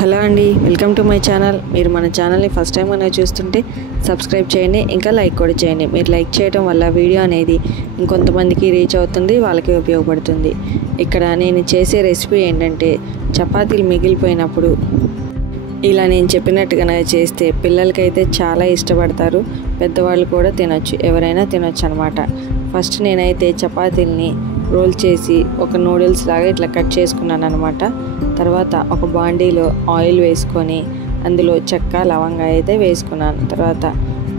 Hello అండి, welcome to my channel. మీరు మన ఛానల్ని ఫస్ట్ టైం కనుక చూస్తుంటే సబ్స్క్రైబ్ చేయండి, ఇంకా లైక్ కూడా చేయండి. మీరు లైక్ చేయడం వల్ల వీడియో అనేది ఇంకొంతమందికి రీచ్ అవుతుంది, వాళ్ళకి ఉపయోగపడుతుంది. ఇక్కడ నేను చేసే రెసిపీ ఏంటంటే చపాతీలు మిగిలిపోయినప్పుడు ఇలా నేను చెప్పినట్టుగా చేస్తే పిల్లలకైతే చాలా ఇష్టపడతారు, పెద్దవాళ్ళు కూడా తినొచ్చు, ఎవరైనా తినొచ్చు అనమాట. ఫస్ట్ నేనైతే చపాతీల్ని రోల్ చేసి ఒక నూడిల్స్ లాగా ఇట్లా కట్ చేసుకున్నాను అనమాట. తర్వాత ఒక బాండీలో ఆయిల్ వేసుకొని అందులో చెక్క లవంగా అయితే వేసుకున్నాను. తర్వాత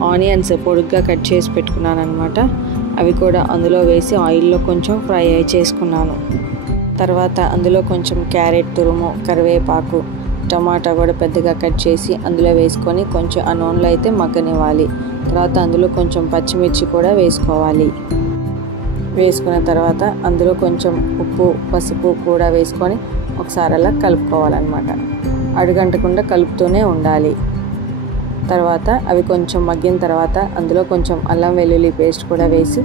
ఆనియన్స్ పొడుగ్గా కట్ చేసి పెట్టుకున్నాను అనమాట. అవి కూడా అందులో వేసి ఆయిల్లో కొంచెం ఫ్రై చేసుకున్నాను. తర్వాత అందులో కొంచెం క్యారెట్ తురుము, కరివేపాకు, టమాటా కూడా పెద్దగా కట్ చేసి అందులో వేసుకొని కొంచెం ఆ నూనెలో అయితే మగ్గనివ్వాలి. తర్వాత అందులో కొంచెం పచ్చిమిర్చి కూడా వేసుకోవాలి. వేసుకున్న తర్వాత అందులో కొంచెం ఉప్పు, పసుపు కూడా వేసుకొని ఒకసారి అలా కలుపుకోవాలన్నమాట. అడుగంటకుండా కలుపుతూనే ఉండాలి. తర్వాత అవి కొంచెం మగ్గిన తర్వాత అందులో కొంచెం అల్లం వెల్లుల్లి పేస్ట్ కూడా వేసి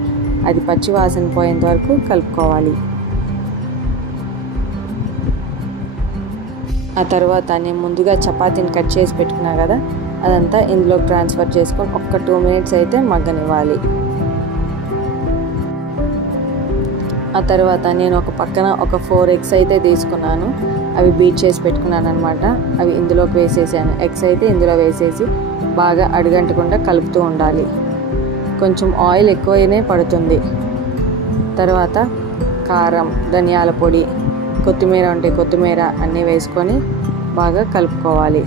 అది పచ్చి వాసన పోయేంత వరకు కలుపుకోవాలి. ఆ తర్వాత నేను ముందుగా చపాతీని కట్ చేసి పెట్టుకున్నా కదా, అదంతా ఇందులో ట్రాన్స్ఫర్ చేసుకొని ఒక్క 2 మినిట్స్ అయితే మగ్గనివ్వాలి. ఆ తర్వాత నేను ఒక పక్కన ఒక 4 ఎగ్స్ అయితే తీసుకున్నాను. అవి బీట్ చేసి పెట్టుకున్నాను అనమాట. అవి ఇందులోకి వేసేసాను. ఎగ్స్ అయితే ఇందులో వేసేసి బాగా అడుగంటకుండా కలుపుతూ ఉండాలి. కొంచెం ఆయిల్ ఎక్కువనే పడుతుంది. తర్వాత కారం, ధనియాల పొడి, కొత్తిమీర ఉంటే కొత్తిమీర అన్నీ వేసుకొని బాగా కలుపుకోవాలి.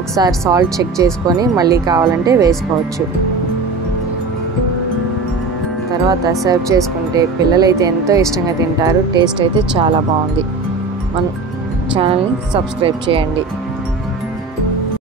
ఒకసారి సాల్ట్ చెక్ చేసుకొని మళ్ళీ కావాలంటే వేసుకోవచ్చు. తర్వాత సర్వ్ చేసుకుంటే పిల్లలైతే ఎంతో ఇష్టంగా తింటారు. టేస్ట్ అయితే చాలా బాగుంది. మన ఛానల్ని సబ్స్క్రైబ్ చేయండి.